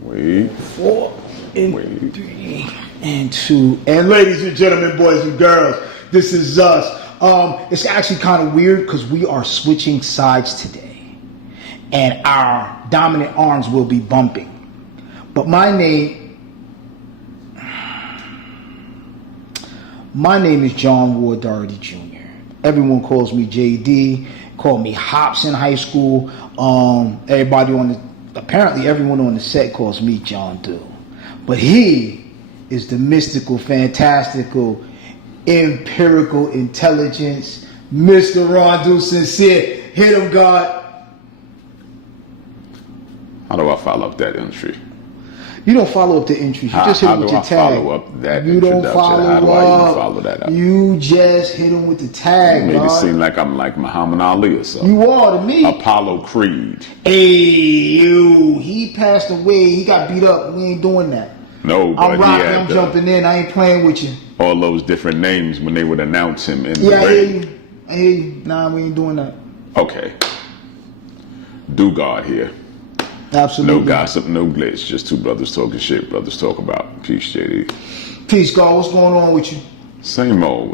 Wait. 4 and 3 and 2. And ladies and gentlemen, boys and girls, this is us. It's actually kind of weird because we are switching sides today, and our dominant arms will be bumping. But my name is John Ward Doherty Jr. Everyone calls me JD. Called me Hops in high school. Apparently everyone on the set calls me John Doe. But he is the mystical, fantastical, empirical intelligence, Mr. Ron Deuce Sincere. Hit him, God. How do I follow up that entry? You don't follow up the entries. You just hit him with your tag. How do I follow up that You don't follow How do I even follow that up? You just hit him with the tag, You made it seem like I'm like Muhammad Ali or something. You are to me. Apollo Creed. Hey, you. He passed away. He got beat up. We ain't doing that. No, but I'm rocking. I'm jumping in. I ain't playing with you. All those different names when they would announce him in the ring. I hear you. Nah, we ain't doing that. Okay. Do God here. Absolutely. No gossip, no glitz. Just two brothers talking shit. Brothers talk about. Peace, JD. Peace, God. What's going on with you? Same old.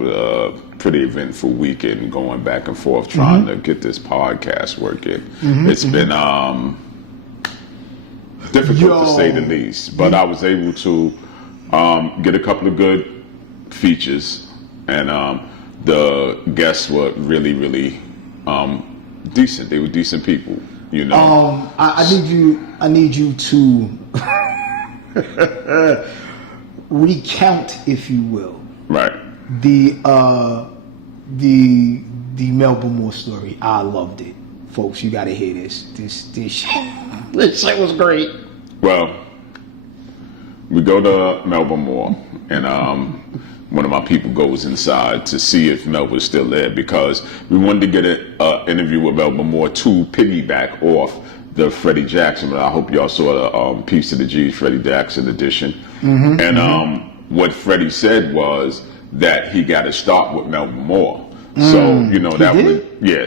Pretty eventful weekend going back and forth trying to get this podcast working. It's been difficult to say the least, but I was able to get a couple of good features, and the guests were really, really decent. They were decent people. You know, I need you to recount, if you will, right? The Melbourne Moore story. I loved it, folks. You got to hear this. This shit was great. Well, we go to Melbourne Moore, and one of my people goes inside to see if Mel was still there because we wanted to get an interview with Melbourne Moore to piggyback off the Freddie Jackson. But I hope y'all saw the Peace to the G's Freddie Jackson edition. What Freddie said was that he got to start with Melbourne Moore. So you know that was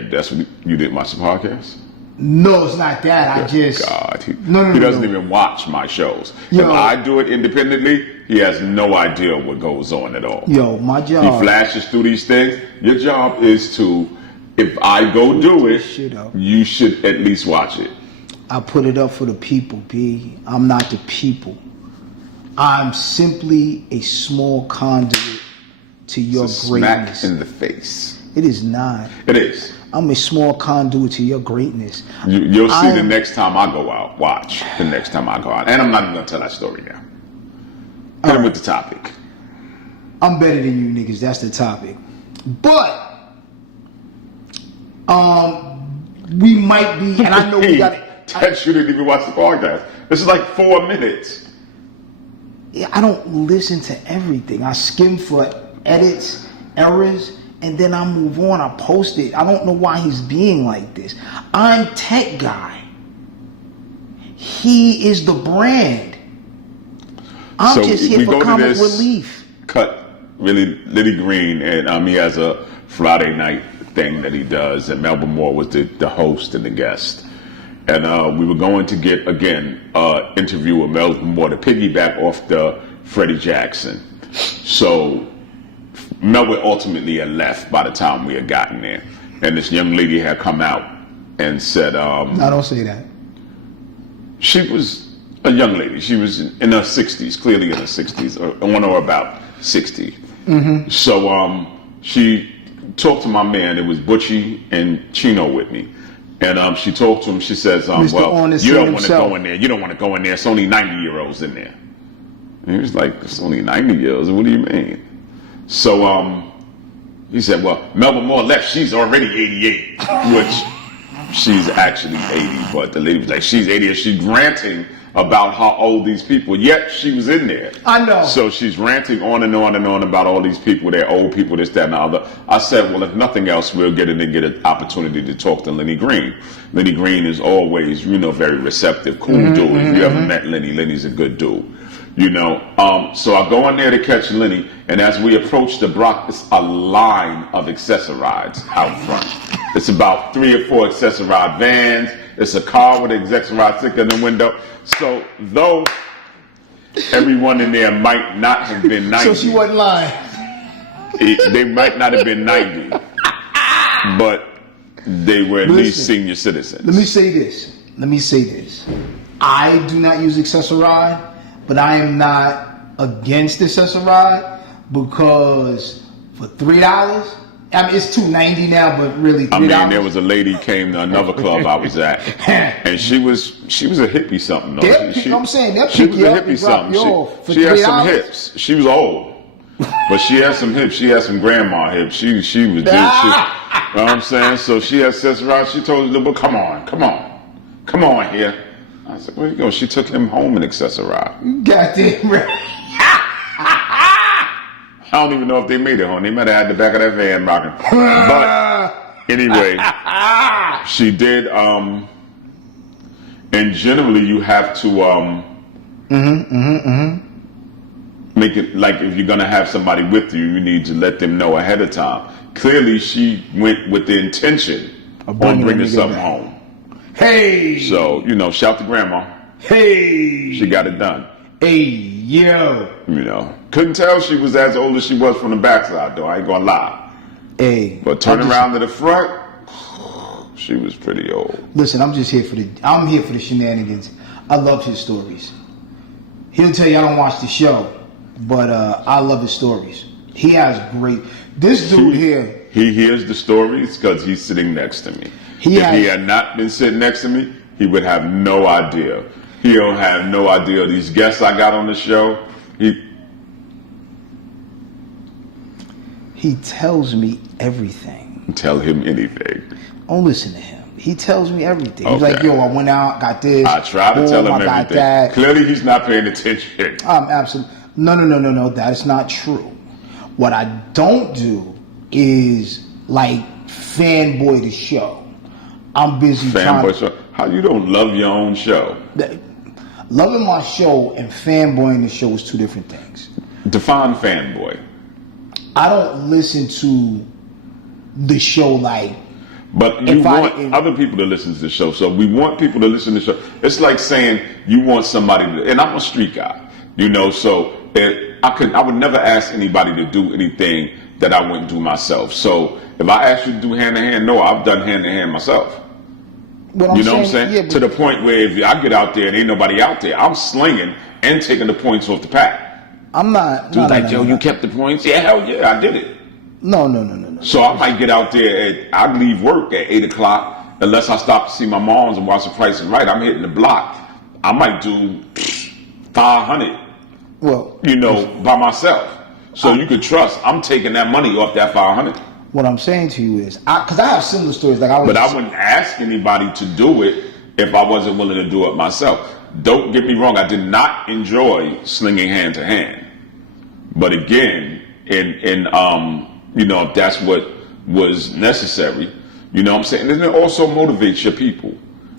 that's what you didn't watch the podcast. No, it's not that. He doesn't even watch my shows. If I do it independently, he has no idea what goes on at all. My job. He flashes through these things. Your job is to, if I go do it, you should at least watch it. I put it up for the people, B. I'm not the people. I'm simply a small conduit to your greatness. Smack in the face. It is not. It is. I'm a small conduit to your greatness. You'll see the next time I go out. Watch the next time I go out. And I'm not even going to tell that story now. Hit him with the topic. I'm better than you niggas. That's the topic. But we might be, and I know we got it. You didn't even watch the podcast. This is like 4 minutes. Yeah, I don't listen to everything. I skim for edits, errors, and then I move on. I post it. I don't know why he's being like this. I'm tech guy. He is the brand. I'm just here for comic relief. Cut Liddy Green, and he has a Friday night thing that he does, and Melbourne Moore was the host and the guest. And we were going to get, again, interview with Melbourne Moore to piggyback off the Freddie Jackson. So Melbourne ultimately had left by the time we had gotten there. And this young lady had come out and said... I don't say that. She was a young lady. She was in her 60s, clearly in her 60s, or about 60. So she talked to my man. It was Butchie and Chino with me. And she talked to him. She says, well, you don't want to go in there. You don't want to go in there. It's only 90-year-olds in there. And he was like, it's only 90-year-olds? What do you mean? So he said, well, Melbourne Moore left. She's already 88, which she's actually 80. But the lady was like, she's 80. And she's ranting about how old these people, yet she was in there. I know. So she's ranting on and on and on about all these people, they're old people, this, that, and the other. I said, well, if nothing else, we'll get in and get an opportunity to talk to Lenny Green. Lenny Green is always, very receptive, cool dude. If you ever met Lenny, Lenny's a good dude. So I go in there to catch Lenny, and as we approach the block, it's a line of accessorides out front. It's about 3 or 4 accessoride vans. It's a car with an accessorized sticker in the window. So though everyone in there might not have been 90. So she wasn't lying. They might not have been 90, but they were at least senior citizens. Let me say this. I do not use Accessoride, but I am not against Accessoride because for $3, I mean, it's $2.90 now, but really $3. I mean, there was a lady came to another club I was at, and she was a hippie something. Though. I'm saying that she was a pick you up hippie and drop you off something. for She had some $3. hips. She was old, but she had some hips. She had some grandma hips. She was you know what I'm saying? So she had accessorized. She told her, "Well, come on here." I said, "Where you go?" She took him home and accessorized. Goddamn right. I don't even know if they made it home. They might have had the back of that van rocking. But anyway, she did. And generally, you have to make it like if you're gonna have somebody with you, you need to let them know ahead of time. Clearly, she went with the intention on bringing something home. Hey. So shout to grandma. Hey. She got it done. Hey, yo. Couldn't tell she was as old as she was from the backside, though. I ain't gonna lie. Hey. But turn around to the front, she was pretty old. Listen, I'm here for the shenanigans. I love his stories. He'll tell you I don't watch the show, but I love his stories. He has great. This dude here. He hears the stories because he's sitting next to me. If he had not been sitting next to me, he would have no idea. He don't have no idea. These guests I got on the show, he tells me everything. Tell him anything. Don't listen to him. He tells me everything. Okay. He's like, yo, I went out, got this. I try to tell him everything. Got that. Clearly, he's not paying attention. Absolutely. No. That is not true. What I don't do is like fanboy the show. I'm busy fanboy show. How you don't love your own show? Loving my show and fanboying the show is two different things. Define fanboy. I don't listen to the show like. But you want other people to listen to the show. So we want people to listen to the show. It's like saying you want somebody to, and I'm a street guy, so I would never ask anybody to do anything that I wouldn't do myself. So if I ask you to do hand to hand, no, I've done hand to hand myself. What I'm saying? Yeah, to the point where if I get out there and ain't nobody out there, I'm slinging and taking the points off the pack. I'm not. You kept the points? Yeah, hell yeah, I did it. No. So I might get out there I'd leave work at 8 o'clock unless I stop to see my moms and watch The Price is Right. I'm hitting the block. I might do 500. Well, by myself. So you could trust I'm taking that money off that 500. What I'm saying to you is, because I have similar stories. But I wouldn't ask anybody to do it if I wasn't willing to do it myself. Don't get me wrong. I did not enjoy slinging hand to hand. But again, if that's what was necessary, what I'm saying? And it also motivates your people.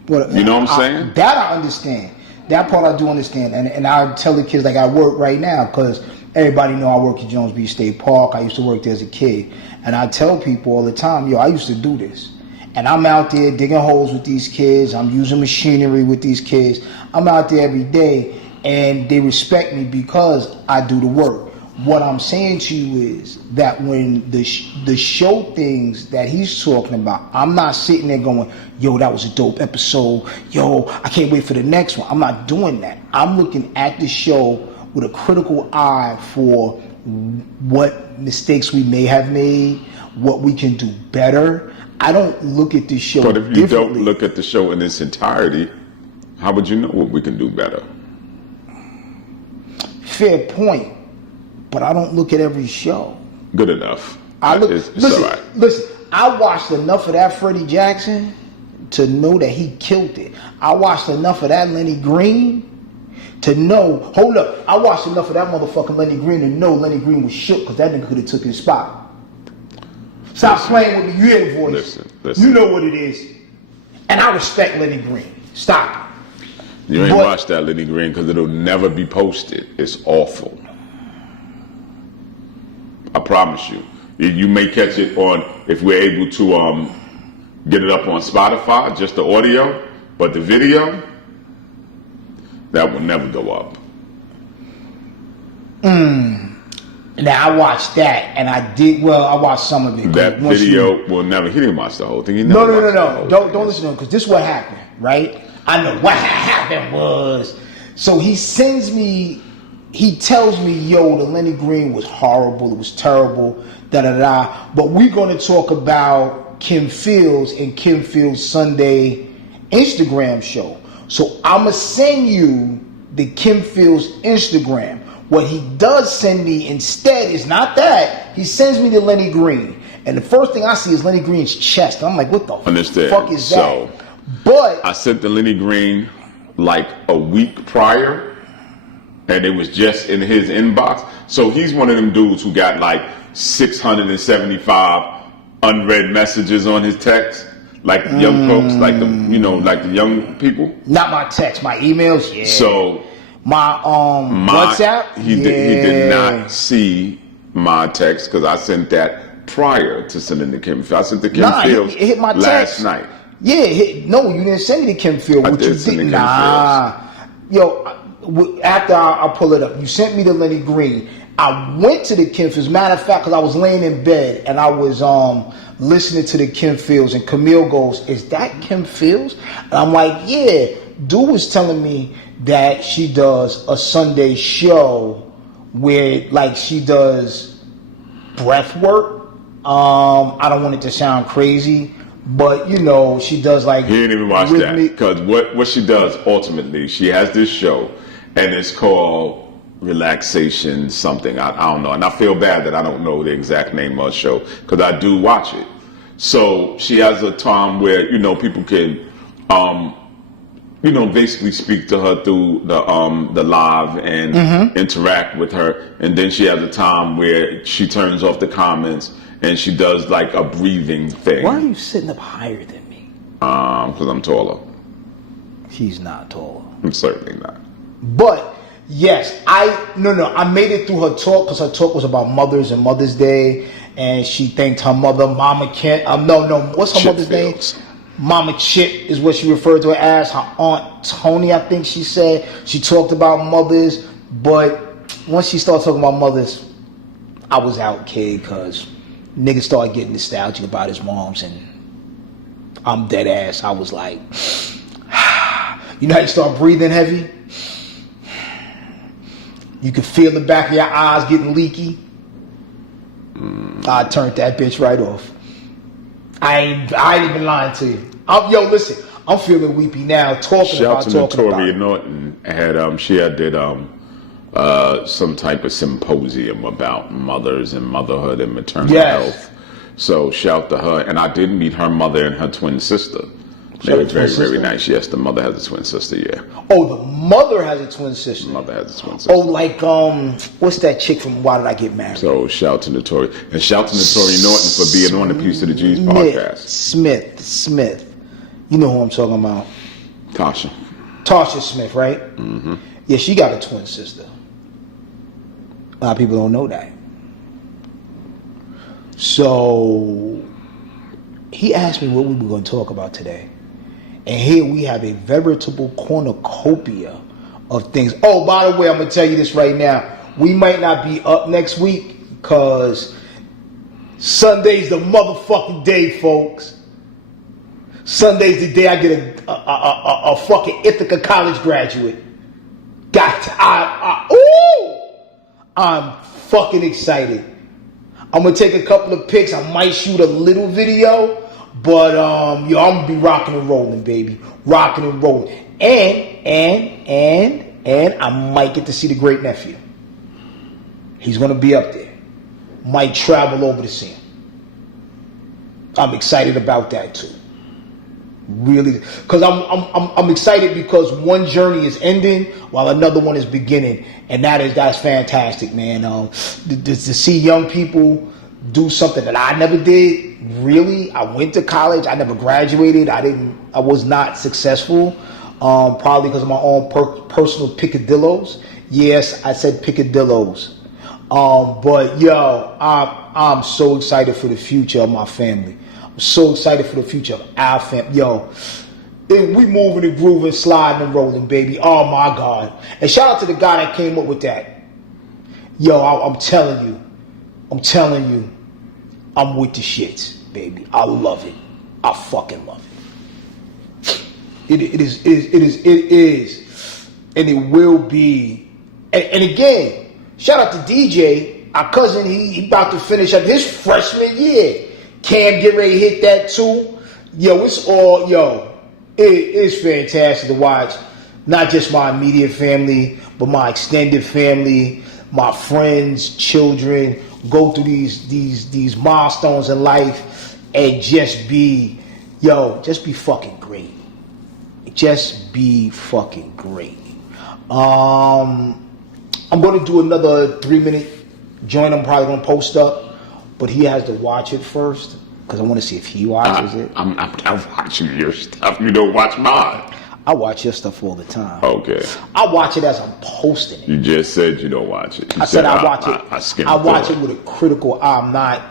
Well, what I'm saying? That I understand. That part I do understand. And I tell the kids, like, I work right now because everybody know I work at Jones Beach State Park. I used to work there as a kid. And I tell people all the time, I used to do this. And I'm out there digging holes with these kids. I'm using machinery with these kids. I'm out there every day. And they respect me because I do the work. What I'm saying to you is that when the show things that he's talking about, I'm not sitting there going, yo, that was a dope episode. Yo, I can't wait for the next one. I'm not doing that. I'm looking at the show with a critical eye for what mistakes we may have made, what we can do better. I don't look at this show differently. But if you don't look at the show in its entirety, how would you know what we can do better? Fair point. But I don't look at every show. Good enough. Listen, all right. Listen, I watched enough of that Freddie Jackson to know that he killed it. I watched enough of that Lenny Green to know, hold up, I watched enough of that motherfucking Lenny Green to know Lenny Green was shook because that nigga could have took his spot. Stop playing with me. You hear the voice. Listen. You know what it is. And I respect Lenny Green. Stop. You ain't watched that Lenny Green because it'll never be posted. It's awful. I promise you. You may catch it on, if we're able to get it up on Spotify, just the audio. But the video, that will never go up. Now I watched that, and I watched some of it. That video will never. He didn't watch the whole thing. He never watched the whole Don't thing. listen to him, because this is what happened, right? I know what happened was. So he sends me. He tells me, "Yo, the Lenny Green was horrible. It was terrible. Da da da." But we're going to talk about Kim Fields and Kim Fields' Sunday Instagram show. So I'm gonna send you the Kim Fields Instagram. What he does send me instead is not that. He sends me the Lenny Green. And the first thing I see is Lenny Green's chest. I'm like, what the fuck is that? So, but I sent the Lenny Green like a week prior, and it was just in his inbox. So he's one of them dudes who got like 675 unread messages on his text. Like the young folks, like the young people. Not my text, my emails, yeah. So my WhatsApp, he did not see my text because I sent that prior to sending to Kim Fields. I sent to Kim Fields it hit my last text night. Yeah, no, you didn't send me to Kim Fields. I What did you send did? to Kim Nah, yo. After I'll pull it up. You sent me to Lenny Green. I went to the Kim Fields. Matter of fact, because I was laying in bed and I was listening to the Kim Fields, and Camille goes, "Is that Kim Fields?" And I'm like, "Yeah." Dude was telling me that she does a Sunday show where like she does breath work. I don't want it to sound crazy, but she does like He didn't even watch that because what she does ultimately, she has this show, and it's called Relaxation something. I don't know, and I feel bad that I don't know the exact name of the show because I do watch it. So she has a time where people can basically speak to her through the live and interact with her, and then she has a time where she turns off the comments and she does like a breathing thing. Why are you sitting up higher than me? Because I'm taller. He's not taller. I'm certainly not. But yes, I made it through her talk because her talk was about mothers and Mother's Day, and she thanked her mother, Mama Kent. What's her mother's name? Mama Chip is what she referred to her as. Her Aunt Tony, I think she said. She talked about mothers, but once she started talking about mothers, I was out, kid, because niggas started getting nostalgic about his moms, and I'm dead ass. I was like, how you start breathing heavy? You can feel the back of your eyes getting leaky. I turned that bitch right off. I ain't even lying to you. Listen, I'm feeling weepy now talking about it. Notoria Norton had did some type of symposium about mothers and motherhood and maternal health. So shout to her, and I did meet her mother and her twin sister. They were very, very nice. Yes, the mother has a twin sister, yeah. Oh, the mother has a twin sister. The mother has a twin sister. Oh, like, what's that chick from Why Did I Get Married? So, shout to Notoria. And shout to Notoria Norton for being on the Piece of the G's podcast. Smith. You know who I'm talking about. Tasha Smith, right? Mm-hmm. Yeah, she got a twin sister. A lot of people don't know that. So, he asked me what we were going to talk about today. And here we have a veritable cornucopia of things. Oh, by the way, I'm going to tell you this right now. We might not be up next week because Sunday's the motherfucking day, folks. Sunday's the day I get a fucking Ithaca College graduate. I'm fucking excited. I'm going to take a couple of pics. I might shoot a little video. But I'm gonna be rocking and rolling, baby. Rocking and rolling. And I might get to see the great nephew. He's gonna be up there. Might travel over to see him. I'm excited about that too. Really, because I'm excited because one journey is ending while another one is beginning, and that's fantastic, man. To see young people do something that I never did. Really, I went to college. I never graduated. I was not successful. Probably because of my own personal picadillos. Yes, I said picadillos. But yo, I'm so excited for the future of my family. I'm so excited for the future of our family. Yo, We moving and grooving, sliding and rolling, baby. Oh my God. And shout out to the guy that came up with that. Yo, I'm telling you, I'm with the shits, baby. I love it. I fucking love it. It is, and it will be. And again, shout out to DJ, our cousin. He about to finish up his freshman year. Cam get ready to hit that too. Yo, it's fantastic to watch. Not just my immediate family, but my extended family, my friends, children go through these milestones in life and just be fucking great. Just be fucking great. I'm going to do another 3-minute joint. I'm probably going to post up, but he has to watch it first because I want to see if he watches it. I'm watching your stuff. You don't watch mine. I watch your stuff all the time. Okay. I watch it as I'm posting it. You just said you don't watch it. I said I watch it. I watch it with a critical eye.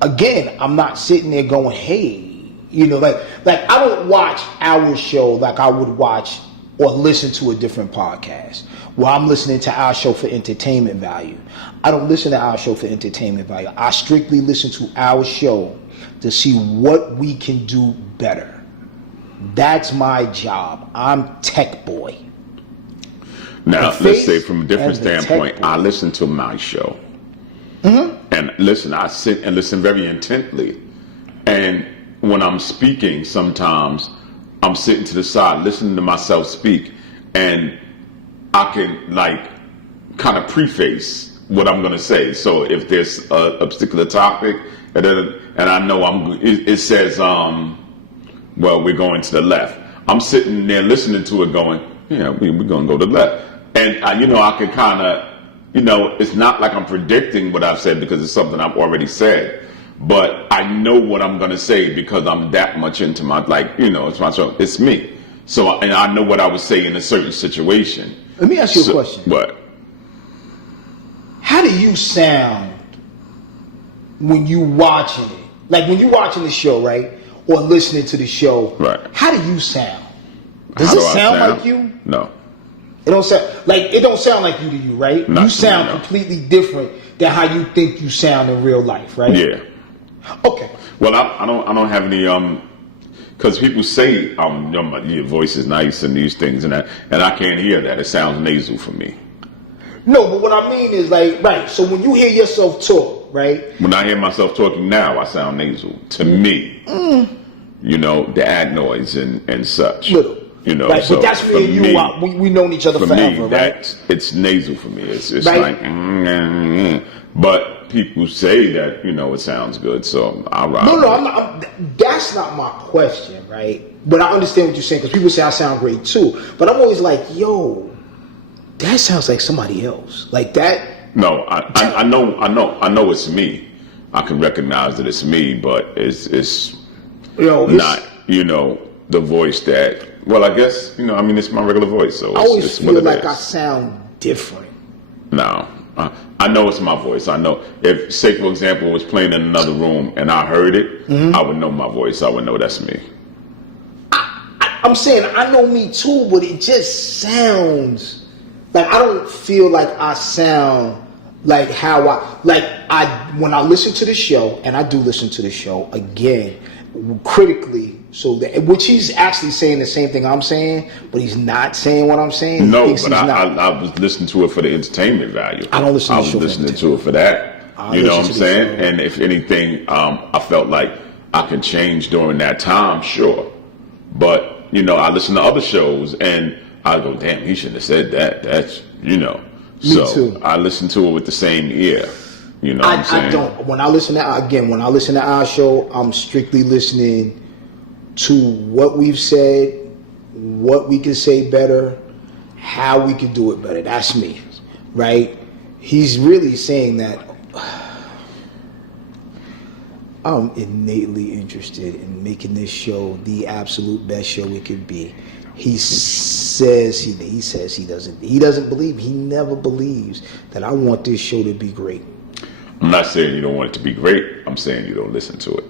I'm not sitting there going, hey, like I don't watch our show like I would watch or listen to a different podcast. Well, I'm listening to our show for entertainment value. I don't listen to our show for entertainment value. I strictly listen to our show to see what we can do better. That's my job. I'm tech boy. Now, let's say from a different standpoint, I listen to my show. Mm-hmm. And listen, I sit and listen very intently. And when I'm speaking, sometimes I'm sitting to the side, listening to myself speak. And I can, kind of preface what I'm going to say. So if there's a particular topic, and I know it says, well, we're going to the left. I'm sitting there listening to it going, yeah, we're going to go to the left. And, I can kind of, it's not like I'm predicting what I've said because it's something I've already said. But I know what I'm going to say because I'm that much into my, it's my show. It's me. So, and I know what I would say in a certain situation. Let me ask you a question. What? How do you sound when you watching it? Like when you watching the show, right? Or listening to the show. Right. How do you sound? Does it sound like you? No. It don't sound like you to you, right? You sound completely different than how you think you sound in real life, right? Yeah. Okay. Well, I don't have any because people say your voice is nice and these things and that, and I can't hear that. It sounds nasal for me. No, but what I mean is right. So when you hear yourself talk, right? When I hear myself talking now, I sound nasal to me. The ad noise and such. Little. Right, so but that's me and you. We known each other forever, right? It's nasal for me. It's right? But people say that it sounds good, so I ride. No, that's not my question, right? But I understand what you're saying because people say I sound great too. But I'm always like, yo, that sounds like somebody else, like that. No, I know it's me. I can recognize that it's me, but it's not the voice that. Well, I guess it's my regular voice, so I always it's feel what it like is. I sound different. No, I know it's my voice. I know if, say, for example, was playing in another room and I heard it, I would know my voice. I would know that's me. I'm saying I know me too, but it just sounds like I don't feel like I sound like how when I listen to the show, and I do listen to the show again critically, so that which he's actually saying the same thing I'm saying, but he's not saying what I'm saying. No, but I was listening to it for the entertainment value. I don't listen to the show. I was listening to it for that. You know what I'm saying? And if anything, I felt like I could change during that time, sure. But I listen to other shows and I go, damn, he shouldn't have said that. That's Me too. I listen to it with the same ear. You know what I'm saying? I don't. When I listen to our show, I'm strictly listening to what we've said, what we can say better, how we can do it better. That's me, right? He's really saying that I'm innately interested in making this show the absolute best show it could be. He says he never believes that I want this show to be great. I'm not saying you don't want it to be great. I'm saying you don't listen to it.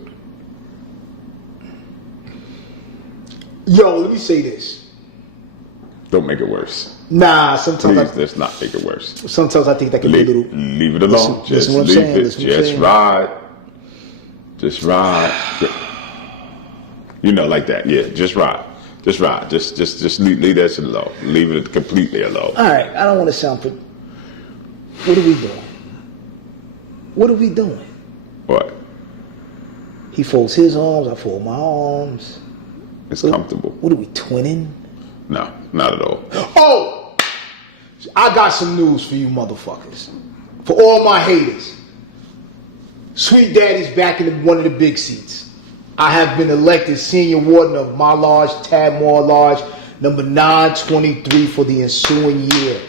Yo, let me say this. Don't make it worse. Nah, sometimes Please, let's not make it worse. sometimes I think that can be a little. Leave it alone. Listen what I'm leave saying, it. listen what I'm Just saying. ride. Just ride. You know, like that. Yeah, just ride. Just ride. Just leave that shit alone. Leave it completely alone. All right, I don't want to sound. What are we doing? What are we doing? What? He folds his arms, I fold my arms. It's comfortable. What are we, twinning? No, not at all. Oh! I got some news for you motherfuckers. For all my haters. Sweet Daddy's back in one of the big seats. I have been elected senior warden of my lodge, Tadmore Lodge, number 923 for the ensuing year.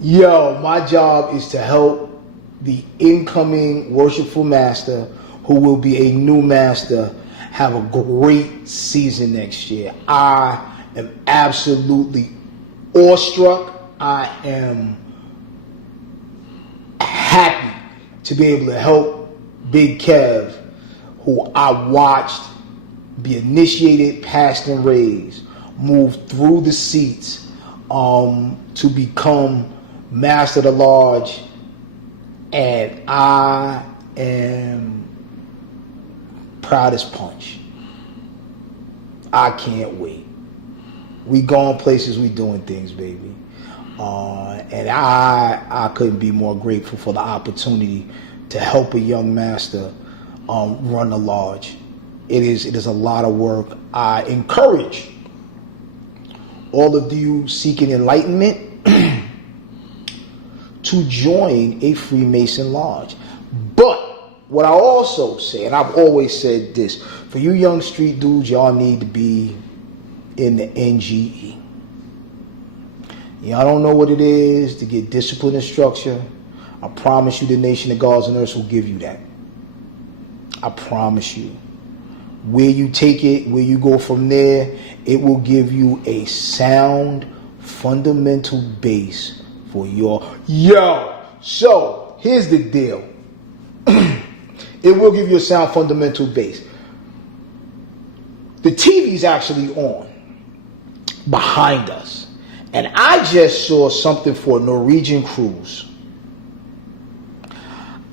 Yo, my job is to help the incoming worshipful master, who will be a new master, have a great season next year. I am absolutely awestruck. I am happy to be able to help Big Kev, who I watched be initiated, passed, and raised, move through the seats to become master of the lodge. And I am proud as punch. I can't wait. We going places, we doing things, baby. And I couldn't be more grateful for the opportunity to help a young master run the lodge. It is a lot of work. I encourage all of you seeking enlightenment to join a Freemason lodge. But what I also say, and I've always said this, for you young street dudes, y'all need to be in the NGE. Y'all don't know what it is to get discipline and structure. I promise you the Nation of Gods and Earth will give you that. I promise you. Where you take it, where you go from there, it will give you a sound, fundamental base for your... Yo! So, here's the deal. It will give you a sound, fundamental base. The TV's actually on behind us. And I just saw something for a Norwegian cruise.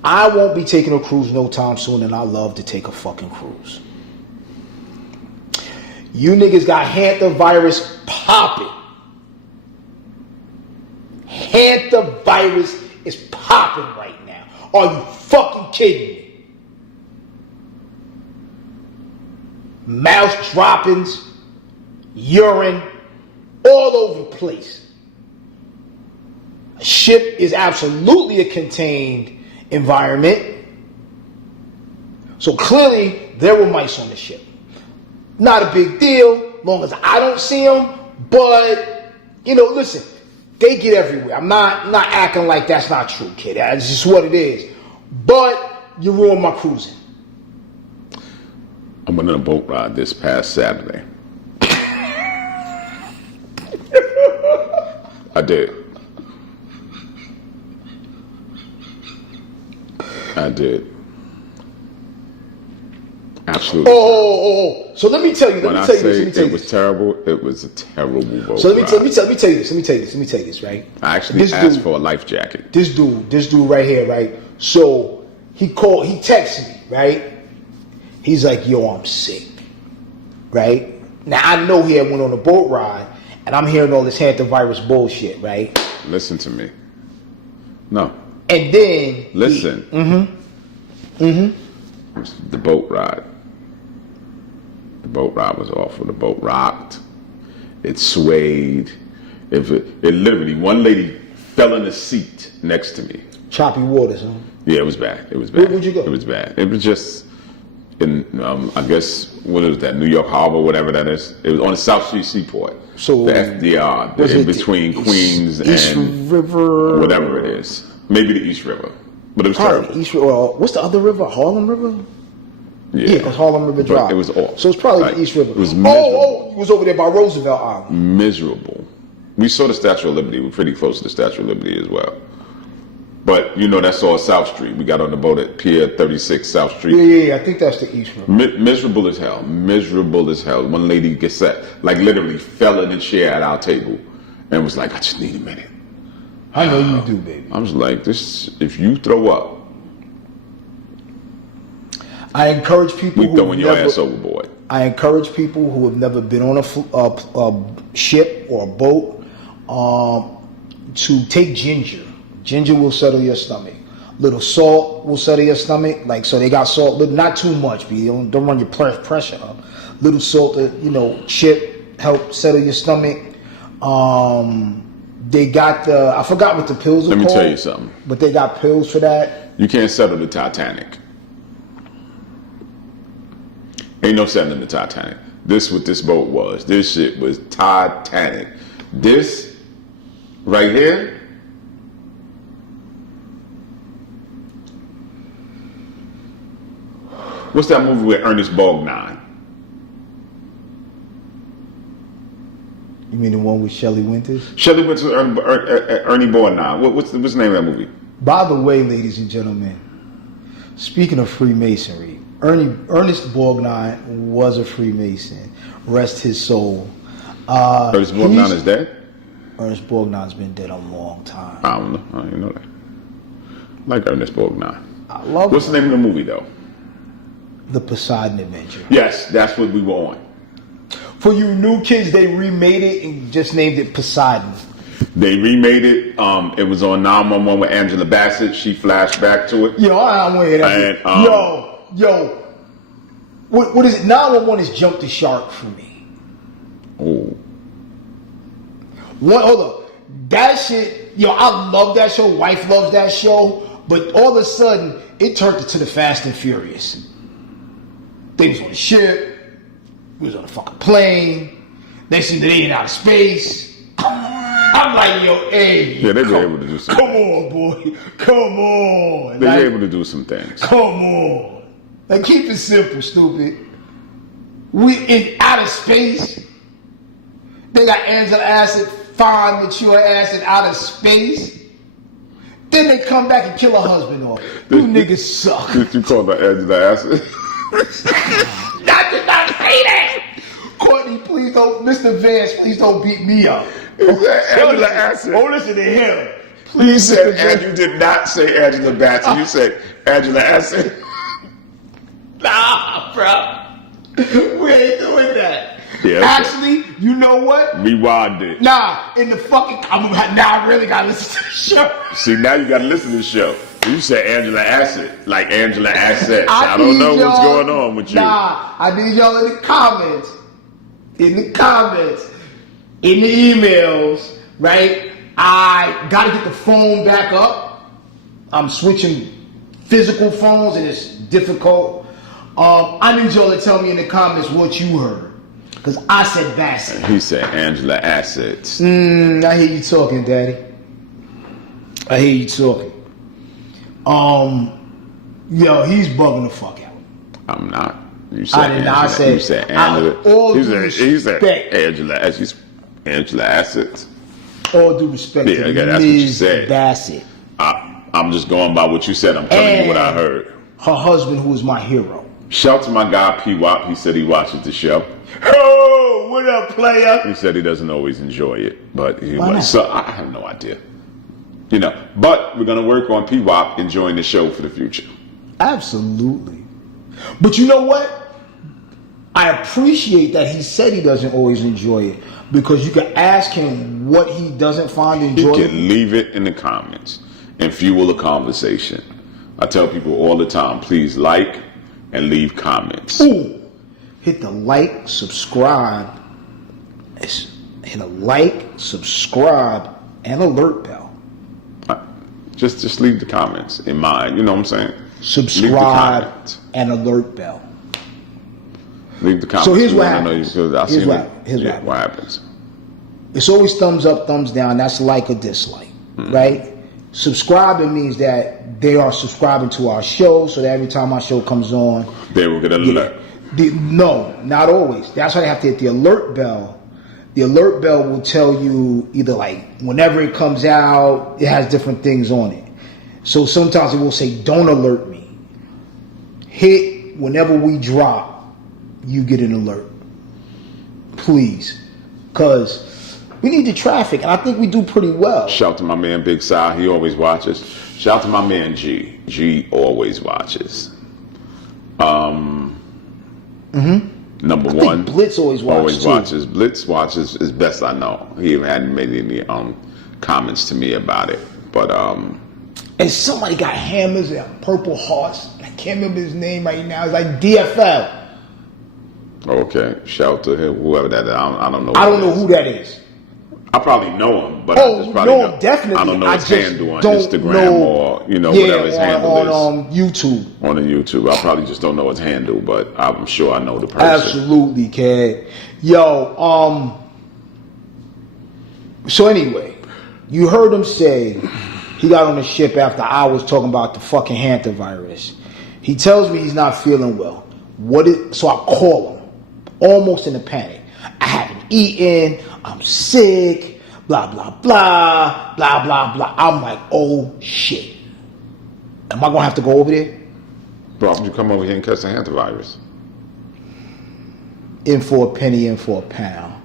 I won't be taking a cruise no time soon, and I love to take a fucking cruise. You niggas got hantavirus popping. Hantavirus is popping right now. Are you fucking kidding me? Mouse droppings, urine, all over the place. A ship is absolutely a contained environment. So clearly there were mice on the ship. Not a big deal, long as I don't see them. But, you know, listen, they get everywhere. I'm not acting like that's not true, kid. That's just what it is. But you ruined my cruising. I went on a boat ride this past Saturday. I did. Absolutely. Oh. So let me tell you. When I say it was terrible, it was a terrible boat So let me ride. tell you this, right? I actually asked for a life jacket. This dude right here, right? So he texted me, right? He's like, yo, I'm sick. Right? Now I know he had went on a boat ride, and I'm hearing all this hantavirus bullshit, right? Listen to me. No. And then listen. The boat ride. The boat ride was awful. The boat rocked. It swayed. It literally, one lady fell in the seat next to me. Choppy waters, huh? Yeah, it was bad. It was bad. Where'd you go? It was bad. It was just in, I guess, what is that? New York Harbor, whatever that is. It was on the South Street Seaport. So the FDR, in between Queens East and River, whatever it is. Maybe the East River, but it was terrible. East River. What's the other river? Harlem River. Yeah, because Harlem River but Drive. it was awful. So it's probably Like, the East River. It was miserable. It was over there by Roosevelt Island. Miserable. We saw the Statue of Liberty. We're pretty close to the Statue of Liberty as well. But you know that's all South Street. We got on the boat at Pier 36 South Street. Yeah. I think that's the East River. Miserable as hell. Miserable as hell. One lady gets set, like literally fell in the chair at our table and was like, I just need a minute. I know you do, baby. I was like, this, if you throw up, I encourage people we throwing your ass overboard. I encourage people who have never been on a ship or a boat to take ginger. Ginger will settle your stomach. Little salt will settle your stomach. Like, so they got salt, not too much, but don't run your pressure up. Little salt, chip, help settle your stomach. They got I forgot what the pills are called. Let me tell you something. But they got pills for that. You can't settle the Titanic. Ain't no settling the Titanic. This what this boat was. This shit was Titanic. This right here. What's that movie with Ernest Borgnine? You mean the one with Shelley Winters? Shelley Winters, Ernie Borgnine. What's the name of that movie? By the way, ladies and gentlemen, speaking of Freemasonry, Ernest Borgnine was a Freemason. Rest his soul. Ernest Borgnine is dead? Ernest Borgnine's been dead a long time. I don't know. I didn't know that. I like Ernest Borgnine. I love What's the name of the movie, though? The Poseidon Adventure. Yes, that's what we were on. For you new kids, they remade it and just named it Poseidon. They remade it. It was on 911 with Angela Bassett. She flashed back to it. Yo, I don't want to hear that. And, yo. What is it? 911 is Jump the Shark for me. Oh. Hold up. That shit, I love that show. Wife loves that show. But all of a sudden, it turned into the Fast and Furious. They was on a ship. We was on a fucking plane. They see that they in outer space. I'm like, hey. Yeah, they were able to do some Come on, boy. Come on. They were able to do some things. Come on. Like, keep it simple, stupid. We in outer space. They got Angela Acid, fine, mature ass in outer space. Then they come back and kill her husband off. You niggas suck. Did you call that Angela Acid? I did not say that. Courtney, please don't. Mr. Vance, please don't beat me up. Angela Acid. Oh, listen to him. Please said, and you did not say Angela Bassett. You said Angela Acid. Nah, bro. We ain't doing that. Yeah, actually, you know what? Rewind it. Nah, in the fucking. Now I really gotta listen to the show. See, now you gotta listen to the show. You said Angela Acid, like Angela Acid. I don't know what's going on with you. Nah, I need y'all in the comments. In the emails, right? I gotta get the phone back up. I'm switching physical phones and it's difficult. I need y'all to tell me in the comments what you heard. Because I said Bassett. He said Angela Acid. I hear you talking, Daddy. I hear you talking. He's bugging the fuck out. I'm not. You said I did not say. You said Angela. He said Angela. She's Angela Acid. All due respect to that's what you said. Bassett. I'm just going by what you said. I'm telling you what I heard. Her husband, who is my hero. Shout to my guy P Wop. He said he watches the show. Oh, what up, player? He said he doesn't always enjoy it, but Why not? So I have no idea. But we're gonna work on P Wop enjoying the show for the future. Absolutely. But you know what? I appreciate that he said he doesn't always enjoy it, because you can ask him what he doesn't find enjoyable. You can leave it in the comments and fuel the conversation. I tell people all the time, please like and leave comments. Ooh. Hit the like, subscribe. Hit a like, subscribe, and alert bell. Just leave the comments in mind. You know what I'm saying? Subscribe and alert bell. Leave the comments. So here's what happens. Here's what happens. It's always thumbs up, thumbs down. That's like or dislike, right? Subscribing means that they are subscribing to our show, so that every time our show comes on, they will get an alert. No, not always. That's why they have to hit the alert bell. The alert bell will tell you either like whenever it comes out, it has different things on it. So sometimes it will say, don't alert me. Hit whenever we drop, you get an alert. Please. Because we need the traffic, and I think we do pretty well. Shout out to my man Big Si. He always watches. Shout out to my man G. G always watches. Number one. Blitz always watches. Blitz watches as best I know. He hadn't made any comments to me about it. But and somebody got hammers and purple hearts. I can't remember his name right now. It's like DFL. Okay. Shout out to him, whoever that is. I don't know. I don't know who that is. I probably know him, but I just probably know him definitely. I don't know his handle on Instagram or yeah, whatever his handle is on YouTube. On the YouTube, I probably just don't know his handle, but I'm sure I know the person. Absolutely, kid. Yo, so anyway, you heard him say he got on the ship after I was talking about the fucking Hanta virus. He tells me he's not feeling well. So I call him, almost in a panic. I haven't eaten. I'm sick. Blah blah blah blah blah blah. I'm like, oh shit. Am I gonna have to go over there? Bro, would you come over here and catch the Hanta virus? In for a penny, in for a pound.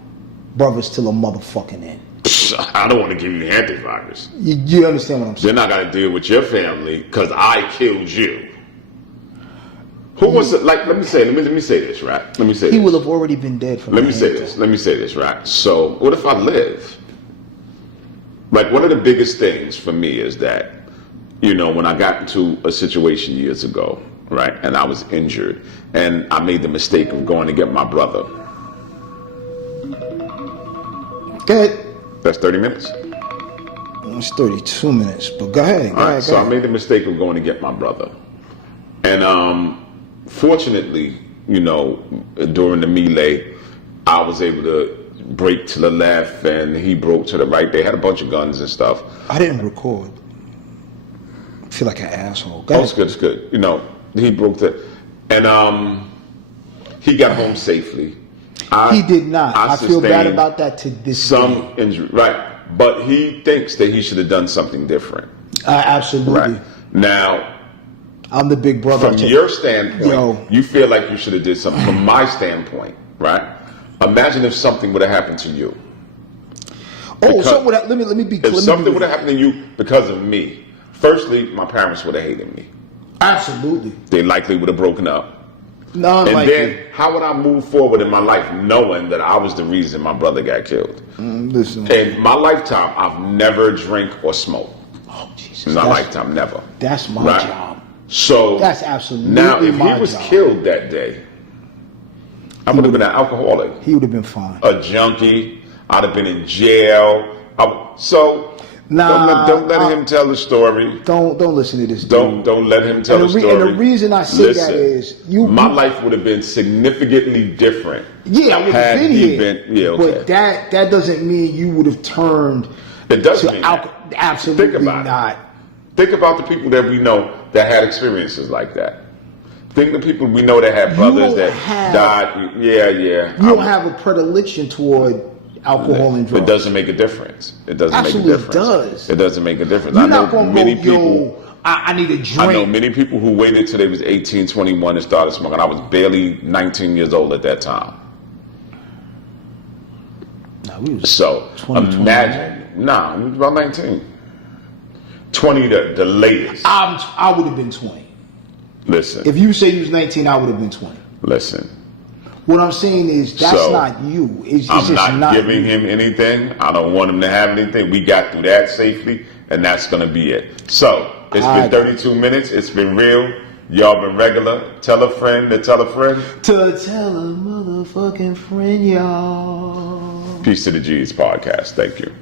Brother's still a motherfucking in. I don't want to give you the Hanta virus. You understand what I'm saying? They're not gonna deal with your family because I killed you. Who was it? Like, let me say this, right? Let me say he this. will have already been dead from Let me say this, right? So, what if I live? Like, one of the biggest things for me is that, when I got into a situation years ago, right, and I was injured, and I made the mistake of going to get my brother. Go ahead. That's 30 minutes? It's 32 minutes, but go ahead. Go ahead. I made the mistake of going to get my brother. And, fortunately, during the melee, I was able to break to the left and he broke to the right. They had a bunch of guns and stuff. I didn't record. I feel like an asshole. Go ahead. It's good. He broke and he got home safely. He did not. I feel bad about that to this day. Some injury, right. But he thinks that he should have done something different. Absolutely. Right. Now, I'm the big brother. From your standpoint, you feel like you should have did something. From my standpoint, right? Imagine if something would have happened to you. Let me be clear. If something would have happened to you because of me, firstly, my parents would have hated me. Absolutely. They likely would have broken up. And then, how would I move forward in my life knowing that I was the reason my brother got killed? Listen. In my lifetime, I've never drank or smoked. Oh, Jesus. In my lifetime, never. That's my job. So that's absolutely now, if my he was job. killed that day, I would have been an alcoholic. He would have been fine. A junkie. I'd have been in jail. Don't let him tell the story. Don't listen to this. Don't let him tell the story. And the reason I say that is my life would have been significantly different. Yeah, I would have been here. Okay. But that doesn't mean you would have turned. It doesn't mean absolutely Think about not. It. Think about the people that we know that had experiences like that. Think of the people we know that had brothers that died. Yeah. You don't have a predilection toward alcohol and drugs. It doesn't make a difference. It doesn't make a difference. Does. It doesn't make a difference. You're not going to go, I need a drink. I know many people who waited till they was 18, 21 and started smoking. I was barely 19 years old at that time. We was so 20, imagine. We was about 19. 20 the latest. I would have been 20. Listen. If you say you was 19, I would have been 20. Listen. What I'm saying is that's not you. It's I'm just not giving him anything. I don't want him to have anything. We got through that safely, and that's going to be it. So, it's been 32 minutes. It's been real. Y'all been regular. Tell a friend to tell a friend. To tell a motherfucking friend, y'all. Peace to the G's podcast. Thank you.